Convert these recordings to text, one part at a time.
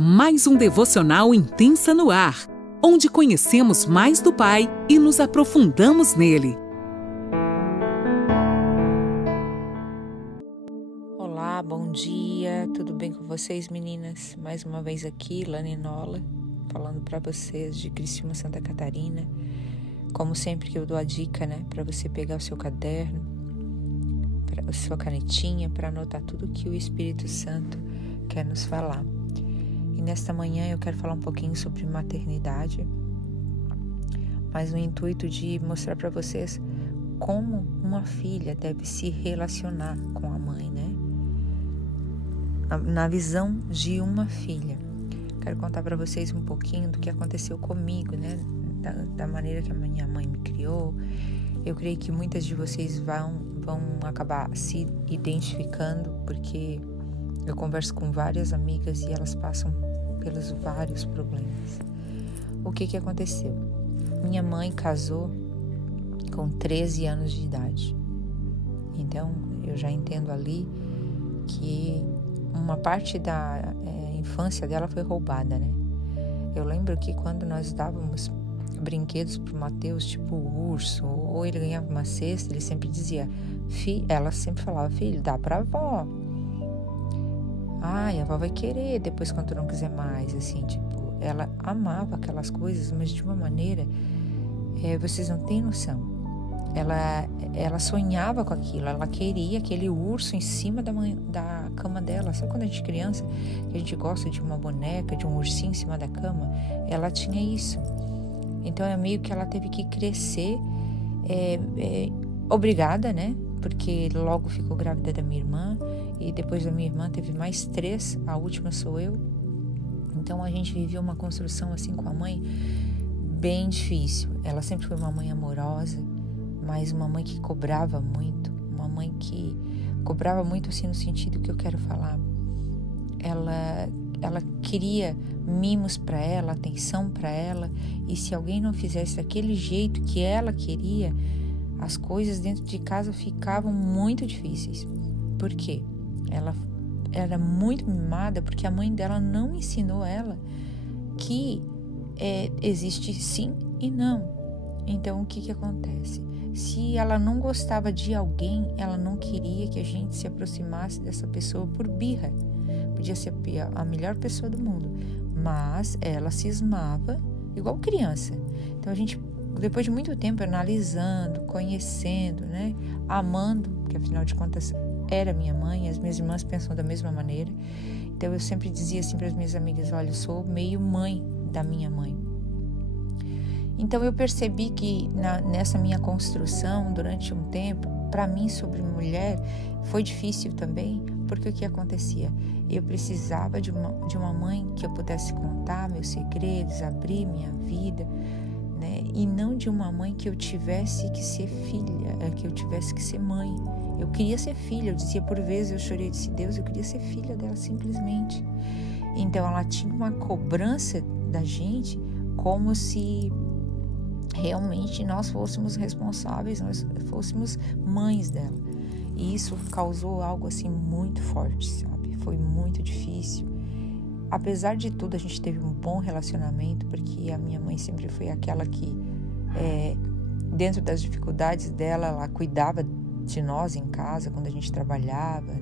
mais um devocional Intensa no Ar, onde conhecemos mais do Pai e nos aprofundamos nele. Olá, bom dia, tudo bem com vocês, meninas? Mais uma vez aqui, Lani Nola, falando para vocês de Criciúma, Santa Catarina. Como sempre que eu dou a dica, para você pegar o seu caderno, a sua canetinha, para anotar tudo que o Espírito Santo quer nos falar. E nesta manhã eu quero falar um pouquinho sobre maternidade, mas no intuito de mostrar para vocês como uma filha deve se relacionar com a mãe, na visão de uma filha. Quero contar para vocês um pouquinho do que aconteceu comigo, da maneira que a minha mãe me criou. Eu creio que muitas de vocês vão acabar se identificando, porque eu converso com várias amigas e elas passam pelos vários problemas. O que aconteceu? Minha mãe casou com 13 anos de idade. Então, eu já entendo ali que uma parte da infância dela foi roubada, Eu lembro que quando nós dávamos brinquedos pro Mateus, tipo o urso, ou ele ganhava uma cesta, ele sempre dizia, ela sempre falava, filho, dá pra avó. Ai, a avó vai querer depois quando tu não quiser mais, assim, tipo, ela amava aquelas coisas, mas de uma maneira, vocês não têm noção. Ela sonhava com aquilo, ela queria aquele urso em cima da cama dela. Sabe quando a gente é criança, que a gente gosta de uma boneca, de um ursinho em cima da cama? Ela tinha isso. Então é meio que ela teve que crescer obrigada, Porque logo ficou grávida da minha irmã, e depois da minha irmã teve mais 3, a última sou eu. Então a gente viveu uma construção assim com a mãe bem difícil. Ela sempre foi uma mãe amorosa, mas uma mãe que cobrava muito, uma mãe que cobrava muito assim no sentido que eu quero falar. Ela queria mimos para ela, atenção para ela, e se alguém não fizesse daquele jeito que ela queria, as coisas dentro de casa ficavam muito difíceis. Por quê? Ela era muito mimada porque a mãe dela não ensinou ela que existe sim e não. Então, o que acontece? Se ela não gostava de alguém, ela não queria que a gente se aproximasse dessa pessoa por birra. Podia ser a melhor pessoa do mundo, mas ela cismava igual criança. Então, a gente, depois de muito tempo analisando, conhecendo, amando, porque afinal de contas era minha mãe, as minhas irmãs pensam da mesma maneira. Então eu sempre dizia assim para as minhas amigas, olha, eu sou meio mãe da minha mãe. Então eu percebi que nessa minha construção, durante um tempo, para mim sobre mulher, foi difícil também, porque o que acontecia? Eu precisava de uma mãe que eu pudesse contar meus segredos, abrir minha vida, e não de uma mãe que eu tivesse que ser filha, que eu tivesse que ser mãe. Eu queria ser filha, eu dizia por vezes, eu chorei, disse, Deus, eu queria ser filha dela simplesmente. Então ela tinha uma cobrança da gente como se realmente nós fôssemos responsáveis, nós fôssemos mães dela. E isso causou algo assim muito forte, sabe? Foi muito difícil. Apesar de tudo, a gente teve um bom relacionamento, porque a minha mãe sempre foi aquela que, dentro das dificuldades dela, ela cuidava de nós em casa, quando a gente trabalhava,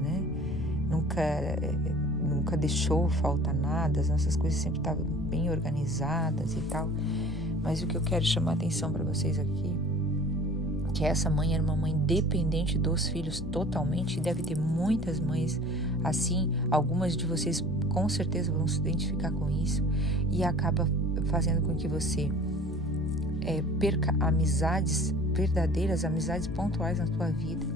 Nunca deixou faltar nada, as nossas coisas sempre estavam bem organizadas e tal. Mas o que eu quero chamar a atenção para vocês aqui, que essa mãe era uma mãe dependente dos filhos totalmente, e deve ter muitas mães assim, algumas de vocês com certeza vão se identificar com isso, e acaba fazendo com que você perca amizades verdadeiras, amizades pontuais na tua vida.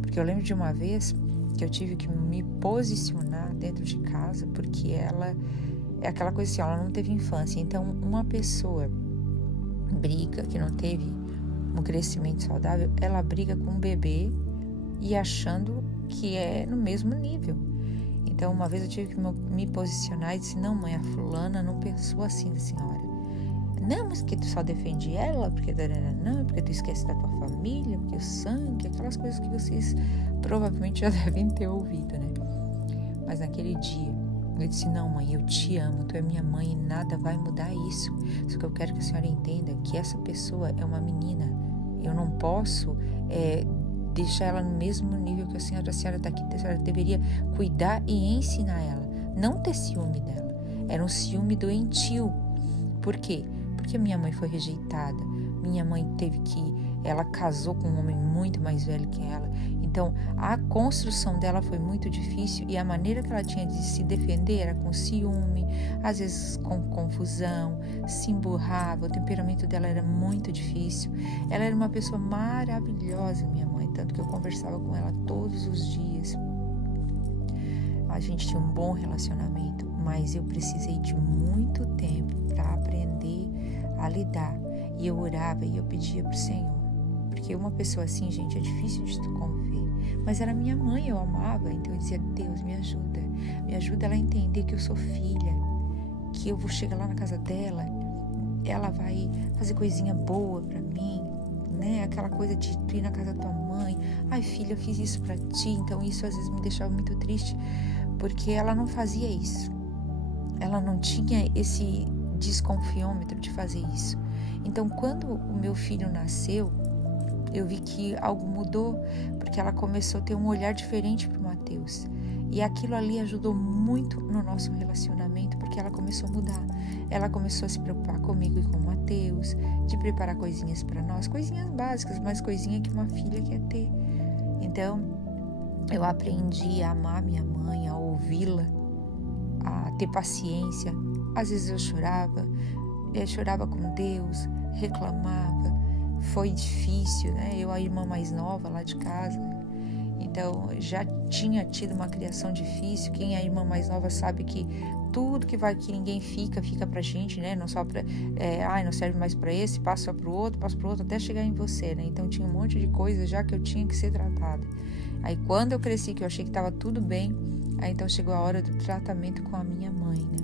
Porque eu lembro de uma vez que eu tive que me posicionar dentro de casa, porque ela é aquela coisa assim, ela não teve infância. Então, uma pessoa briga, que não teve um crescimento saudável, ela briga com um bebê e achando que é no mesmo nível. Então, uma vez eu tive que me posicionar e disse, não, mãe, a fulana não pensou assim da senhora. Não, mas que tu só defende ela, porque não, porque tu esquece da tua família, porque o sangue, aquelas coisas que vocês provavelmente já devem ter ouvido, Mas naquele dia, Eu disse, não, mãe, eu te amo, tu é minha mãe e nada vai mudar isso. Só que eu quero que a senhora entenda que essa pessoa é uma menina. Eu não posso deixar ela no mesmo nível que a senhora está aqui. A senhora deveria cuidar e ensinar ela. Não ter ciúme dela. Era um ciúme doentio. Por quê? Porque minha mãe foi rejeitada. Minha mãe ela casou com um homem muito mais velho que ela. Então, a construção dela foi muito difícil e a maneira que ela tinha de se defender era com ciúme, às vezes com confusão, se emburrava, o temperamento dela era muito difícil. Ela era uma pessoa maravilhosa, minha mãe, tanto que eu conversava com ela todos os dias. A gente tinha um bom relacionamento, mas eu precisei de muito tempo para aprender a lidar. E eu orava e eu pedia para o Senhor. Porque uma pessoa assim, gente, é difícil de tu conviver. Mas era minha mãe, eu amava. Então eu dizia, Deus, me ajuda. Me ajuda ela a entender que eu sou filha. Que eu vou chegar lá na casa dela. Ela vai fazer coisinha boa pra mim. Né? Aquela coisa de tu ir na casa da tua mãe. Ai, filha, eu fiz isso pra ti. Então isso às vezes me deixava muito triste. Porque ela não fazia isso. Ela não tinha esse desconfiômetro de fazer isso. Então quando o meu filho nasceu, eu vi que algo mudou, porque ela começou a ter um olhar diferente para o Mateus. E aquilo ali ajudou muito no nosso relacionamento, porque ela começou a mudar. Ela começou a se preocupar comigo e com o Mateus, de preparar coisinhas para nós, coisinhas básicas, mas coisinha que uma filha quer ter. Então, eu aprendi a amar minha mãe, a ouvi-la, a ter paciência. Às vezes eu chorava com Deus, reclamava. Foi difícil, né? Eu, a irmã mais nova lá de casa, então já tinha tido uma criação difícil. Quem é a irmã mais nova sabe que tudo que ninguém fica pra gente, né? Não só não serve mais pra esse, passa pro outro, até chegar em você, né? Então tinha um monte de coisa já que eu tinha que ser tratada. Aí quando eu cresci, que eu achei que tava tudo bem, aí então chegou a hora do tratamento com a minha mãe, né?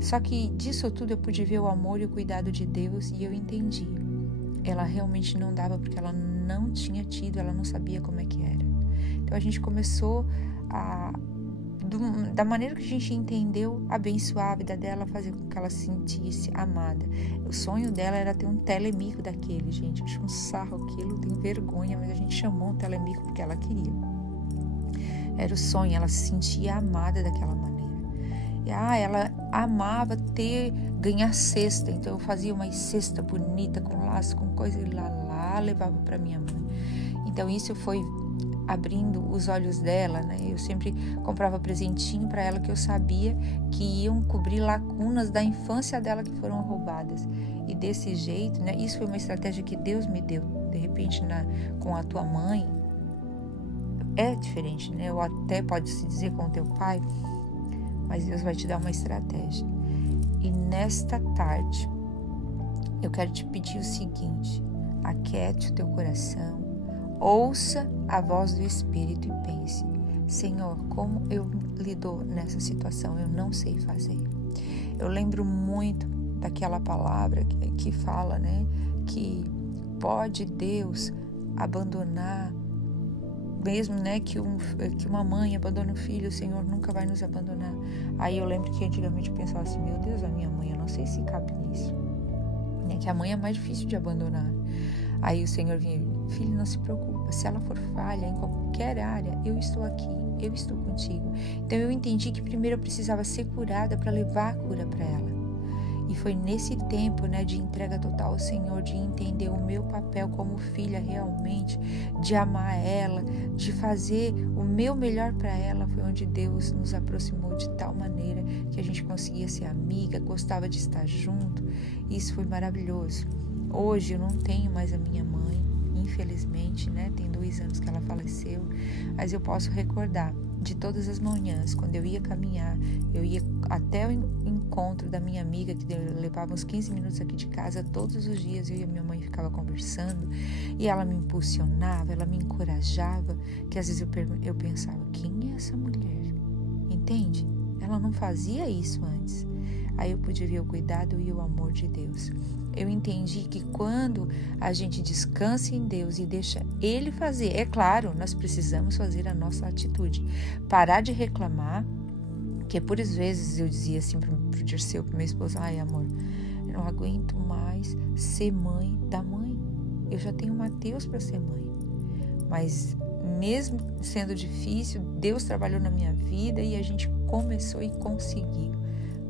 Só que disso tudo eu pude ver o amor e o cuidado de Deus e eu entendi. Ela realmente não dava porque ela não tinha tido, ela não sabia como é que era. Então a gente começou da maneira que a gente entendeu, abençoar a vida dela, fazer com que ela se sentisse amada. O sonho dela era ter um telemico daquele, gente. Eu acho um sarro aquilo, tenho vergonha, mas a gente chamou um telemico porque ela queria. Era o sonho, ela se sentia amada daquela maneira. Ela amava ganhar cesta, então eu fazia uma cesta bonita com laço, com coisa e lá levava para minha mãe. Então isso foi abrindo os olhos dela, né? Eu sempre comprava presentinho para ela que eu sabia que iam cobrir lacunas da infância dela que foram roubadas. E desse jeito, né? Isso foi uma estratégia que Deus me deu. De repente, com a tua mãe é diferente, né? Ou até pode se dizer com o teu pai. Mas Deus vai te dar uma estratégia. E nesta tarde, eu quero te pedir o seguinte: aquiete o teu coração, ouça a voz do Espírito e pense: Senhor, como eu lido nessa situação? Eu não sei fazer. Eu lembro muito daquela palavra que fala, né? Que pode Deus abandonar, mesmo, né, que uma mãe abandone o filho, o Senhor nunca vai nos abandonar. Aí eu lembro que antigamente eu pensava assim, meu Deus, a minha mãe, eu não sei se cabe nisso, né, que a mãe é mais difícil de abandonar. Aí o Senhor vinha, filho, não se preocupa, se ela for falha em qualquer área, eu estou aqui, eu estou contigo. Então eu entendi que primeiro eu precisava ser curada para levar a cura para ela. E foi nesse tempo, né, de entrega total ao Senhor, de entender o meu papel como filha realmente, de amar ela, de fazer o meu melhor para ela, foi onde Deus nos aproximou de tal maneira que a gente conseguia ser amiga, gostava de estar junto. Isso foi maravilhoso. Hoje eu não tenho mais a minha mãe, infelizmente, né, tem 2 anos que ela faleceu, mas eu posso recordar de todas as manhãs, quando eu ia caminhar, eu ia até o encontro da minha amiga, que levava uns 15 minutos aqui de casa, todos os dias eu e a minha mãe ficava conversando, e ela me impulsionava, ela me encorajava, que às vezes eu pensava, quem é essa mulher? Entende? Ela não fazia isso antes. Aí eu pude ver o cuidado e o amor de Deus. Eu entendi que quando a gente descansa em Deus e deixa Ele fazer, é claro, nós precisamos fazer a nossa atitude. Parar de reclamar, Porque por vezes eu dizia assim pro Dirceu, pro meu esposo: ai, amor, eu não aguento mais ser mãe da mãe. Eu já tenho Mateus para ser mãe. Mas mesmo sendo difícil, Deus trabalhou na minha vida e a gente começou e conseguiu.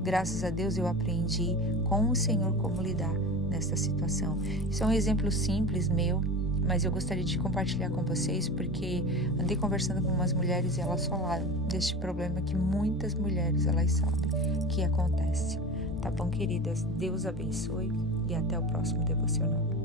Graças a Deus eu aprendi com o Senhor como lidar nessa situação. Isso é um exemplo simples meu, mas eu gostaria de compartilhar com vocês porque andei conversando com umas mulheres e elas falaram deste problema que muitas mulheres elas sabem que acontece. Tá bom, queridas? Deus abençoe e até o próximo devocional.